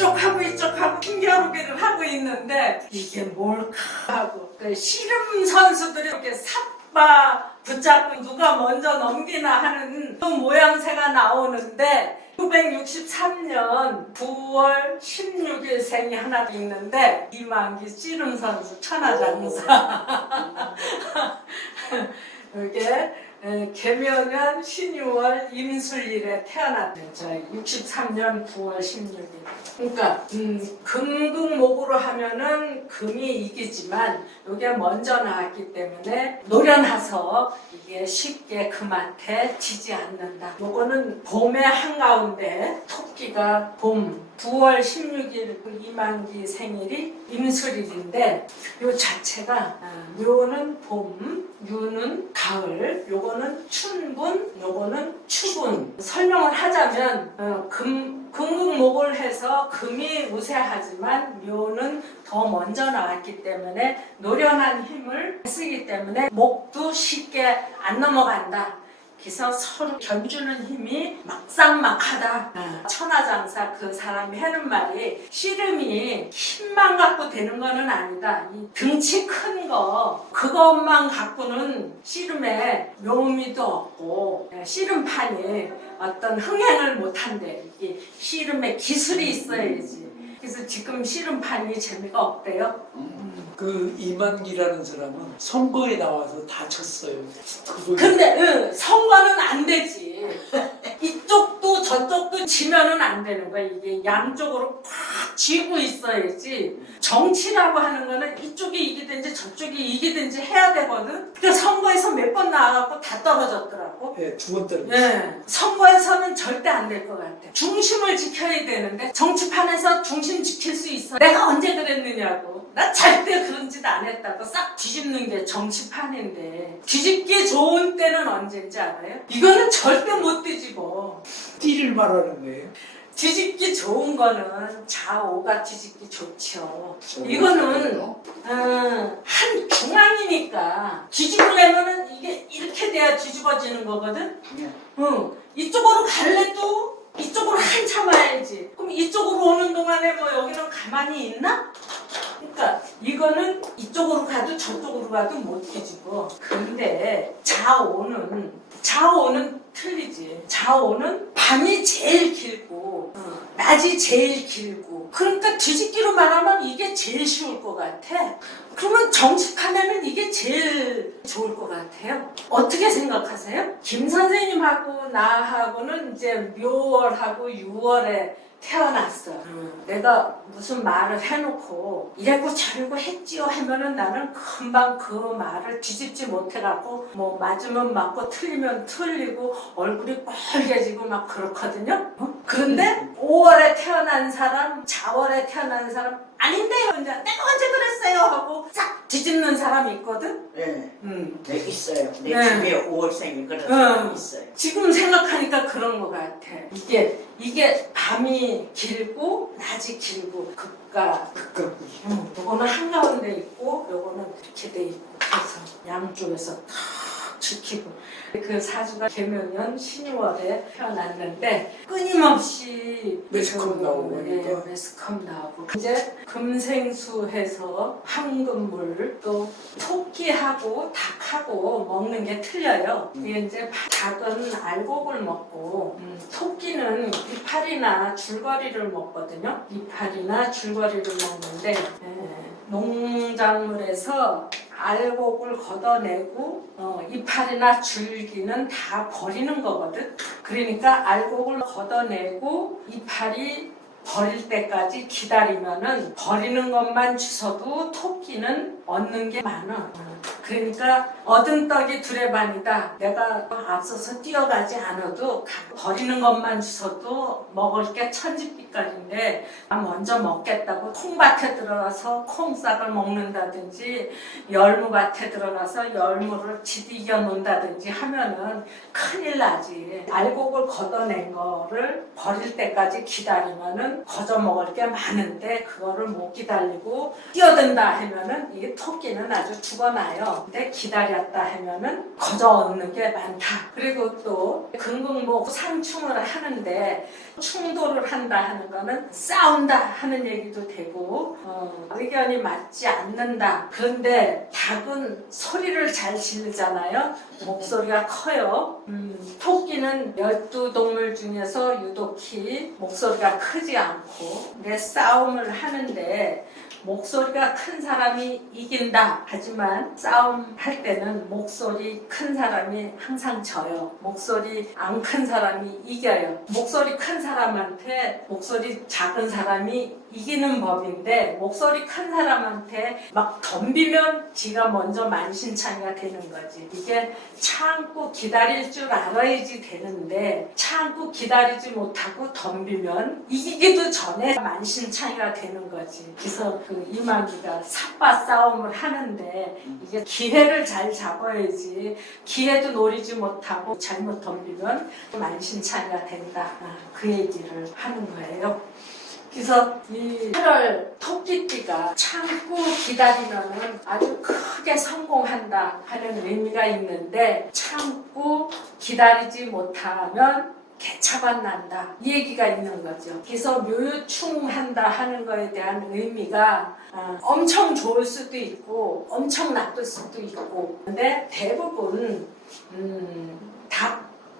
이쪽하고 핑계르기를 하고 있는데 이게 뭘까 하고 그 씨름 선수들이 이렇게 삿바 붙잡고 누가 먼저 넘기나 하는 그 모양새가 나오는데 1963년 9월 16일생이 하나 있는데 이만기 씨름 선수 천하장사 이게 계명년 신유월 임술일에 태어났대요. 63년 9월 16일. 그러니까 금극목으로 하면은 금이 이기지만 이게 먼저 나왔기 때문에 노련해서 이게 쉽게 금한테 지지 않는다. 요거는 봄의 한가운데 토끼가 봄 9월 16일 그 이만기 생일이 임술일인데 요 자체가 묘는 봄, 유는 가을, 요거는 춘분, 요거는 추분. 설명을 하자면 금극목을 해서 금이 우세하지만 묘는 더 먼저 나왔기 때문에 노련한 힘을 쓰기 때문에 목도 쉽게 안 넘어간다. 그래서 서로 견주는 힘이 막상막하다. 천하장사 그 사람이 하는 말이 씨름이 힘만 갖고 되는 거는 아니다. 이 등치 큰 거 그것만 갖고는 씨름에 묘미도 없고 씨름판이 어떤 흥행을 못한대. 이게 씨름에 기술이 있어야지. 그래서 지금 씨름판이 재미가 없대요. 그 이만기라는 사람은 선거에 나와서 다쳤어요. 근데 선거는 안 되지. 이쪽도 저쪽도 지면은 안 되는 거야. 이게 양쪽으로 꽉 쥐고 있어야지. 정치라고 하는 거는 이쪽이 이기든지 저쪽이 이기든지 해야 되거든. 근데 선거에서 몇 번 나와갖고 다 떨어졌더라고. 네, 2번 떨어졌어요. 네. 선거에서는 절대 안 될 것 같아. 중심을 지켜야 되는데 정치판에서 중심 지킬 수 있어. 내가 언제 그랬느냐고. 나 절대 그런 짓 안 했다고. 싹 뒤집는 게 정치판인데 뒤집기 좋은 때는 언제인지 알아요? 이거는 절대 못 뒤집어. 띠를 말하는 거예요. 뒤집기 좋은 거는 좌우가 뒤집기 좋죠. 이거는 한 중앙이니까 뒤집으려면은 이게 이렇게 돼야 뒤집어지는 거거든. 이쪽으로 갈래도 이쪽으로 한참 와야지. 그럼 이쪽으로 오는 동안에 뭐 여기는 가만히 있나? 그러니까 이거는 이쪽으로 가도 저쪽으로 가도 못 뒤집어. 근데 좌우는 틀리지. 좌우는 밤이 제일 길고 낮이 제일 길고 그러니까 뒤집기로 말하면 이게 제일 쉬울 것 같아. 그러면 정치판에는 이게 제일 좋을 것 같아요. 어떻게 생각하세요? 김 선생님하고 나하고는 이제 묘월하고 유월에 태어났어. 내가 무슨 말을 해놓고 이래고 저래고 했지요 하면은 나는 금방 그 말을 뒤집지 못해갖고 뭐 맞으면 맞고 틀리면 틀리고 얼굴이 빨개지고 막 그렇거든요. 그런데 5월에 태어난 사람, 4월에 태어난 사람 아닌데요. 이제 내가 언제 그랬어요 하고 싹 뒤집는 사람이 있거든. 네. 네, 있어요. 내 주위에 5월생이 그런 사람이 있어요. 지금 생각하니까 그런 것 같아. 이게 밤이 길고 낮이 길고 극과 요거는 한가운데 있고 요거는 이렇게 돼 있고 그래서 양쪽에서 탁 지키고 그 사주가 계명년 신유월에 태어났는데 끊임없이 매스컴 나오고 네, 매스컴 나오고 이제 금생수해서 황금물 또 토끼하고 닭하고 먹는 게 틀려요. 이게 이제 닭은 알곡을 먹고 토끼는 이파리나 줄거리를 먹거든요. 이파리나 줄거리를 먹는데 농작물에서 알곡을 걷어내고 이파리나 줄기는 다 버리는 거거든. 그러니까 알곡을 걷어내고 이파리 버릴 때까지 기다리면은 버리는 것만 주워도 토끼는 얻는 게 많아. 그러니까 얻은 떡이 두레반이다. 내가 앞서서 뛰어가지 않아도 버리는 것만 주워도 먹을 게 천지빛깔인데 먼저 먹겠다고 콩밭에 들어가서 콩싹을 먹는다든지 열무밭에 들어가서 열무를 지디겨 놓는다든지 하면은 큰일 나지. 알곡을 걷어낸 거를 버릴 때까지 기다리면은 거저 먹을 게 많은데 그거를 못 기다리고 뛰어든다 하면은 이게 토끼는 아주 죽어나요. 근데 기다렸다 하면은 거저없는 게 많다. 그리고 또 금극목 상충을 하는데 충돌을 한다 하는 거는 싸운다 하는 얘기도 되고 의견이 맞지 않는다. 그런데 닭은 소리를 잘 지르잖아요. 목소리가 커요. 토끼는 12동물 중에서 유독히 목소리가 크지 않고 내 싸움을 하는데 목소리가 큰 사람이 이긴다. 하지만 싸움할 때는 목소리 큰 사람이 항상 져요. 목소리 안 큰 사람이 이겨요. 목소리 큰 사람한테 목소리 작은 사람이 이기는 법인데 목소리 큰 사람한테 막 덤비면 지가 먼저 만신창이가 되는 거지. 이게 참고 기다릴 줄 알아야지 되는데 참고 기다리지 못하고 덤비면 이기기도 전에 만신창이가 되는 거지. 그래서 그 이만기가 삿바 싸움을 하는데 이게 기회를 잘 잡아야지 기회도 노리지 못하고 잘못 덤비면 만신창이가 된다. 그 얘기를 하는 거예요. 그래서 이 8월 토끼띠가 참고 기다리면은 아주 크게 성공한다 하는 의미가 있는데 참고 기다리지 못하면 개차반 난다 이 얘기가 있는 거죠. 그래서 묘충한다 하는 거에 대한 의미가 엄청 좋을 수도 있고 엄청 나쁠 수도 있고 근데 대부분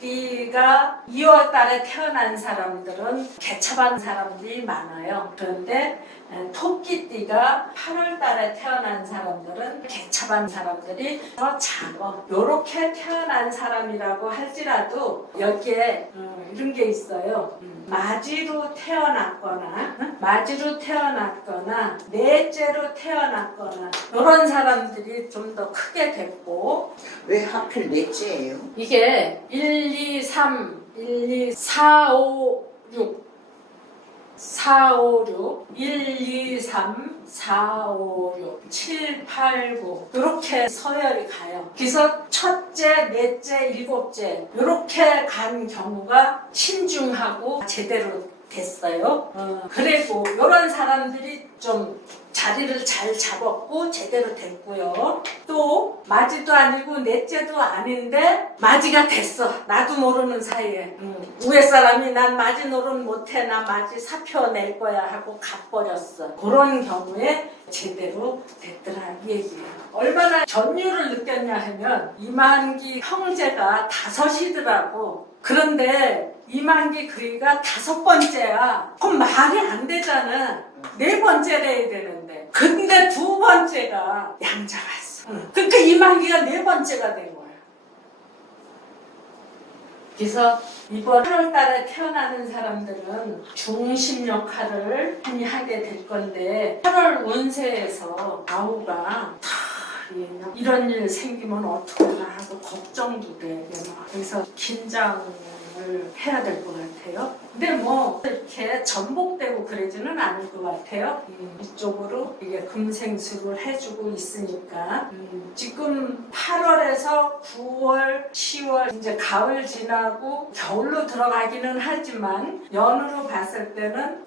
닭띠가 2월 달에 태어난 사람들은 개차반 사람들이 많아요. 그런데 토끼띠가 8월 달에 태어난 사람들은 개차반 사람들이 더 작아. 요렇게 태어난 사람이라고 할지라도 여기에 이런 게 있어요. 마지로 태어났거나 넷째로 태어났거나 이런 사람들이 좀 더 크게 됐고 왜 하필 넷째예요? 이게 1, 2, 3, 1, 2, 4, 5, 6 4, 5, 6 1, 2, 3, 4, 5, 6 7, 8, 9 이렇게 서열이 가요. 그래서 첫째, 넷째, 일곱째 이렇게 간 경우가 신중하고 제대로 됐어요. 그리고 이런 사람들이 좀 자리를 잘 잡았고 제대로 됐고요. 또 마지도 아니고 넷째도 아닌데 마지가 됐어. 나도 모르는 사이에 위에 사람이 난 마지 노릇 못해 나 마지 사표 낼 거야 하고 가버렸어. 그런 경우에 제대로 됐더라 이 얘기예요. 얼마나 전율을 느꼈냐 하면 이만기 형제가 5이더라고. 그런데 이만기 그이가 5번째야. 그럼 말이 안 되잖아. 4번째래야 되는데. 근데 2번째가 양자가 있어. 그러니까 이만기가 4번째가 된 거야. 그래서 이번 8월 달에 태어나는 사람들은 중심 역할을 많이 하게 될 건데 8월 운세에서 라후가 이런 일 생기면 어떡하나 하고 걱정도 돼. 그래서 긴장을 해야 될 것 같아요. 근데 뭐 이렇게 전복되고 그러지는 않을 것 같아요. 이쪽으로 이게 금생수를 해주고 있으니까 지금 8월에서 9월, 10월 이제 가을 지나고 겨울로 들어가기는 하지만 연으로 봤을 때는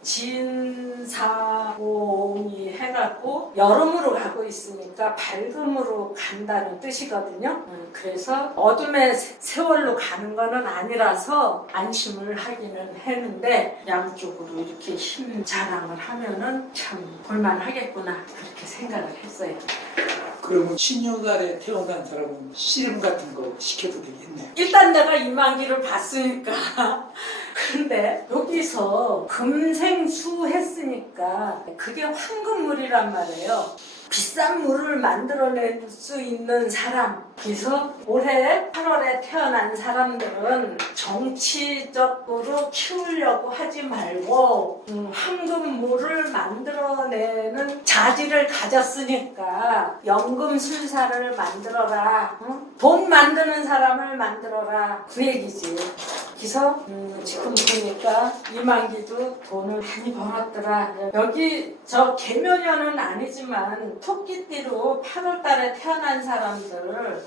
진사오이 해갖고 여름으로 가고 있으니까 밝음으로 간다는 뜻이거든요. 그래서 어둠의 세월로 가는 거는 아니라서 안심을 하기는 했는데 양쪽으로 이렇게 힘 자랑을 하면은 참 볼만하겠구나 그렇게 생각을 했어요. 그러면 신유달에 태어난 사람은 씨름 같은 거 시켜도 되겠네요. 일단 내가 이만기를 봤으니까 근데 여기서 금생수 했으니까 그게 황금물이란 말이에요. 비싼 물을 만들어낼 수 있는 사람. 그래서 올해 8월에 태어난 사람들은 정치적으로 키우려고 하지 말고 황금물을 만들어내는 자질을 가졌으니까 연금술사를 만들어라. 돈 만드는 사람을 만들어라. 그 얘기지. 그래서 지금 보니까 이만기도 돈을 많이 벌었더라. 여기 저 개묘년은 아니지만 토끼띠로 8월 달에 태어난 사람들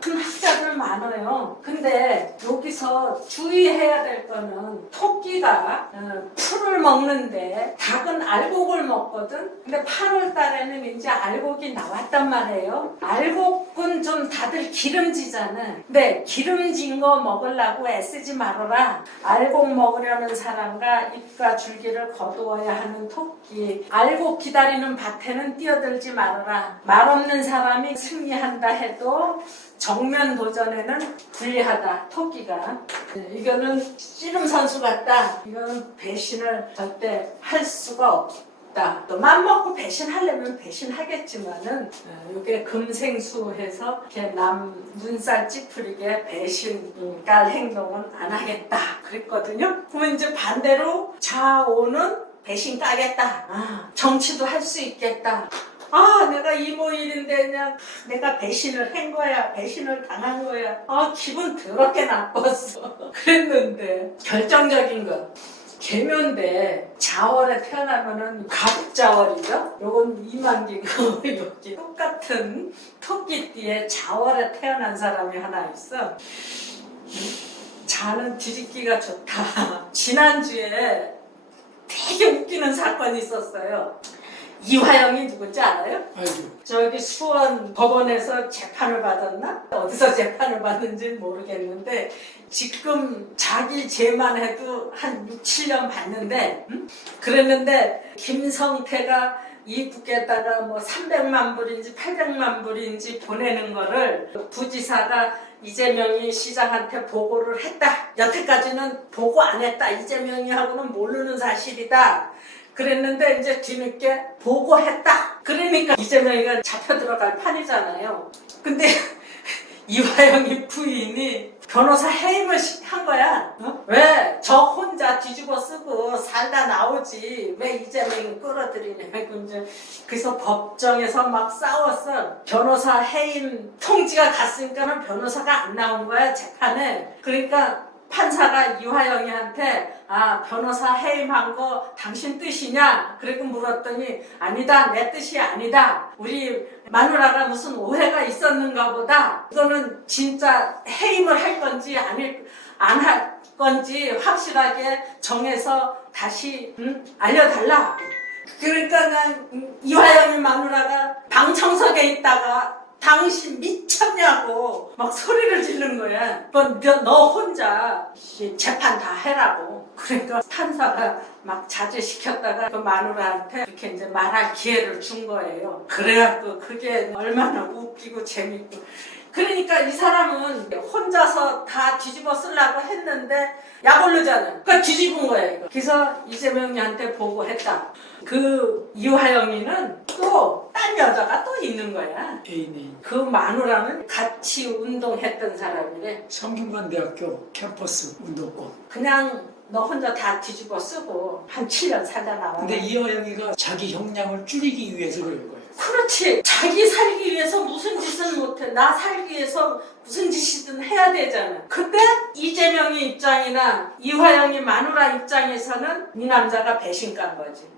큰 학자들 많아요. 근데 여기서 주의해야 될 거는 토끼가 풀을 먹는데 닭은 알곡을 먹거든. 근데 8월 달에는 이제 알곡이 나왔단 말이에요. 알곡은 좀 다들 기름지잖아. 근데 기름진 거 먹으려고 애쓰지 말아라. 알곡 먹으려는 사람과 잎과 줄기를 거두어야 하는 토끼. 알곡 기다리는 밭에는 뛰어들지 말아라. 말 없는 사람이 승리한다 해도 정면 도전에는 불리하다. 토끼가. 이거는 씨름 선수 같다. 이거는 배신을 절대 할 수가 없다. 또 맘먹고 배신하려면 배신하겠지만은 이게 금생수해서 이렇게 남 눈살 찌푸리게 배신 깔 행동은 안 하겠다. 그랬거든요. 그러면 이제 반대로 좌오는 배신 까겠다. 정치도 할 수 있겠다. 내가 이모일인데 그냥 내가 배신을 한 거야. 배신을 당한 거야. 기분 더럽게 나빴어. 그랬는데 결정적인 거. 개묘인데 자월에 태어나면은 갑자월이죠. 요건 이만기고 여기 똑같은 토끼띠에 자월에 태어난 사람이 하나 있어. 자는 뒤집기가 좋다. 지난주에 되게 웃기는 사건이 있었어요. 이화영이 누군지 알아요? 알죠. 저기 수원 법원에서 재판을 받았나? 어디서 재판을 받는지는 모르겠는데 지금 자기 죄만 해도 한 6, 7년 받는데 그랬는데 김성태가 이 국에다가 뭐 300만 불인지 800만 불인지 보내는 거를 부지사가 이재명이 시장한테 보고를 했다. 여태까지는 보고 안 했다. 이재명이 하고는 모르는 사실이다. 그랬는데 이제 뒤늦게 보고했다. 그러니까 이재명이가 잡혀 들어갈 판이잖아요. 근데 이화영이 부인이 변호사 해임을 한 거야. 왜? 저 혼자 뒤집어 쓰고 살다 나오지. 왜 이재명이 끌어들이냐. 그래서 법정에서 막 싸웠어. 변호사 해임 통지가 갔으니까는 변호사가 안 나온 거야, 재판에. 그러니까 판사가 이화영이한테 변호사 해임한 거 당신 뜻이냐? 그리고 물었더니 아니다, 내 뜻이 아니다. 우리 마누라가 무슨 오해가 있었는가 보다. 이거는 진짜 해임을 할 건지 안 할 건지 확실하게 정해서 다시 알려달라. 그러니까 난 이화영이 마누라가 방청석에 있다가 당신 미쳤냐고 막 소리를 지르는 거야. 너 혼자 재판 다 해라고. 그러니까 판사가 막 자제시켰다가 그 마누라한테 이렇게 이제 말할 기회를 준 거예요. 그래갖고 그게 얼마나 웃기고 재밌고. 그러니까 이 사람은 혼자서 다 뒤집어 쓰려고 했는데 약 오르잖아. 그러니까 뒤집은 거야, 이거. 그래서 이재명이한테 보고했다. 그 이화영이는 또 딴 여자가 또 있는 거야. 애인이 그 마누라는 같이 운동했던 사람이래. 성균관대학교 캠퍼스 운동권. 그냥 너 혼자 다 뒤집어 쓰고 한 7년 살다 나와. 근데 이화영이가 자기 형량을 줄이기 위해서 그런 거예요. 그렇지. 자기 살기 위해서 무슨 짓은 못해. 나 살기 위해서 무슨 짓이든 해야 되잖아. 근데 이재명이 입장이나 이화영이 마누라 입장에서는 이 남자가 배신가인 거지.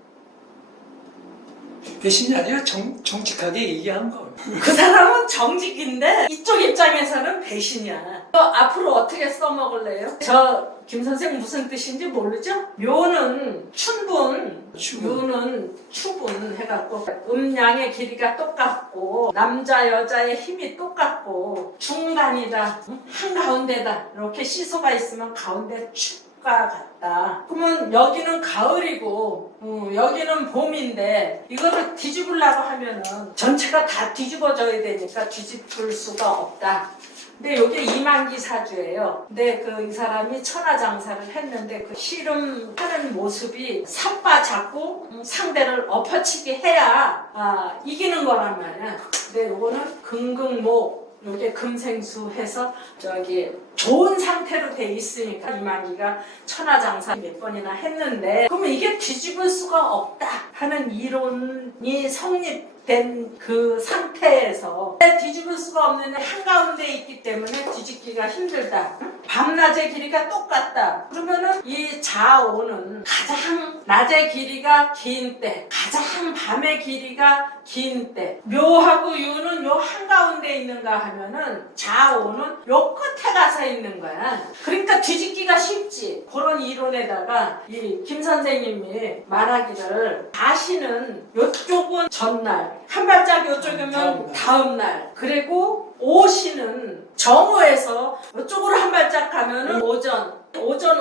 배신이 아니라 정직하게 얘기한 거. 그 사람은 정직인데 이쪽 입장에서는 배신이야. 앞으로 어떻게 써먹을래요? 저 김 선생 무슨 뜻인지 모르죠? 묘는 춘분, 묘는 추분 해갖고 음양의 길이가 똑같고 남자 여자의 힘이 똑같고 중간이다, 한가운데다. 이렇게 시소가 있으면 가운데 축과 같다. 그러면 여기는 가을이고 여기는 봄인데 이거를 뒤집으려고 하면은 전체가 다 뒤집어져야 되니까 뒤집을 수가 없다. 근데 이게 이만기 사주예요. 근데 이 사람이 천하장사를 했는데 그 씨름하는 모습이 삿바 잡고 상대를 엎어치게 해야 이기는 거란 말이야. 근데 이거는 금극목, 이게 금생수 해서 저기 좋은 상태로 돼 있으니까 이만기가 천하장사 몇 번이나 했는데 그러면 이게 뒤집을 수가 없다 하는 이론이 성립 된 그 상태에서 뒤집을 수가 없는 한가운데 있기 때문에 뒤집기가 힘들다. 밤낮의 길이가 똑같다. 그러면은 이 자오는 가장 낮의 길이가 긴 때, 가장 밤의 길이가 긴 때, 묘하고 유는 요 한가운데 있는가 하면은 자오는 요 끝에 가서 있는 거야. 그러니까 뒤집기가 쉽지. 그런 이론에다가 이 김 선생님이 말하기를 다시는 요쪽은 전날, 한 발짝 요쪽이면 다음날, 그리고 오시는 정오에서 이쪽으로 한 발짝 가면은 오전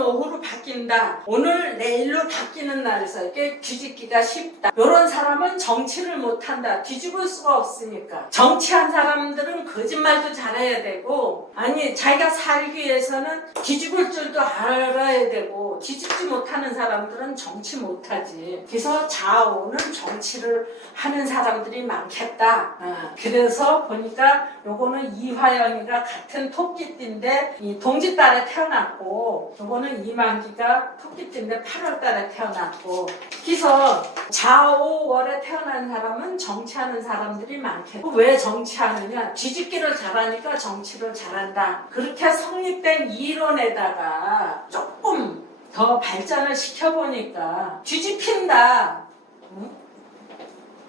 오후로 바뀐다. 오늘 내일로 바뀌는 날에서 이렇게 뒤집기가 쉽다. 이런 사람은 정치를 못한다. 뒤집을 수가 없으니까. 정치한 사람들은 거짓말도 잘해야 되고, 아니 자기가 살기 위해서는 뒤집을 줄도 알아야 되고, 뒤집지 못하는 사람들은 정치 못하지. 그래서 자오는 정치를 하는 사람들이 많겠다. 그래서 보니까 요거는 이화영이가 같은 토끼띠인데 이 동짓달에 태어났고, 요거는 이만기가 토끼띠인데 8월달에 태어났고, 그래서 자오월에 태어난 사람은 정치하는 사람들이 많겠고, 왜 정치하느냐? 뒤집기를 잘하니까 정치를 잘한다. 그렇게 성립된 이론에다가 조금 더 발전을 시켜보니까 뒤집힌다. 응?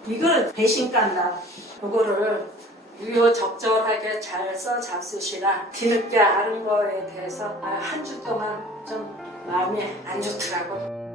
이걸 배신간다. 요거를 유효 적절하게 잘 써 잡수시라. 뒤늦게 아는 거에 대해서 한 주 동안 좀 마음이 안 좋더라고.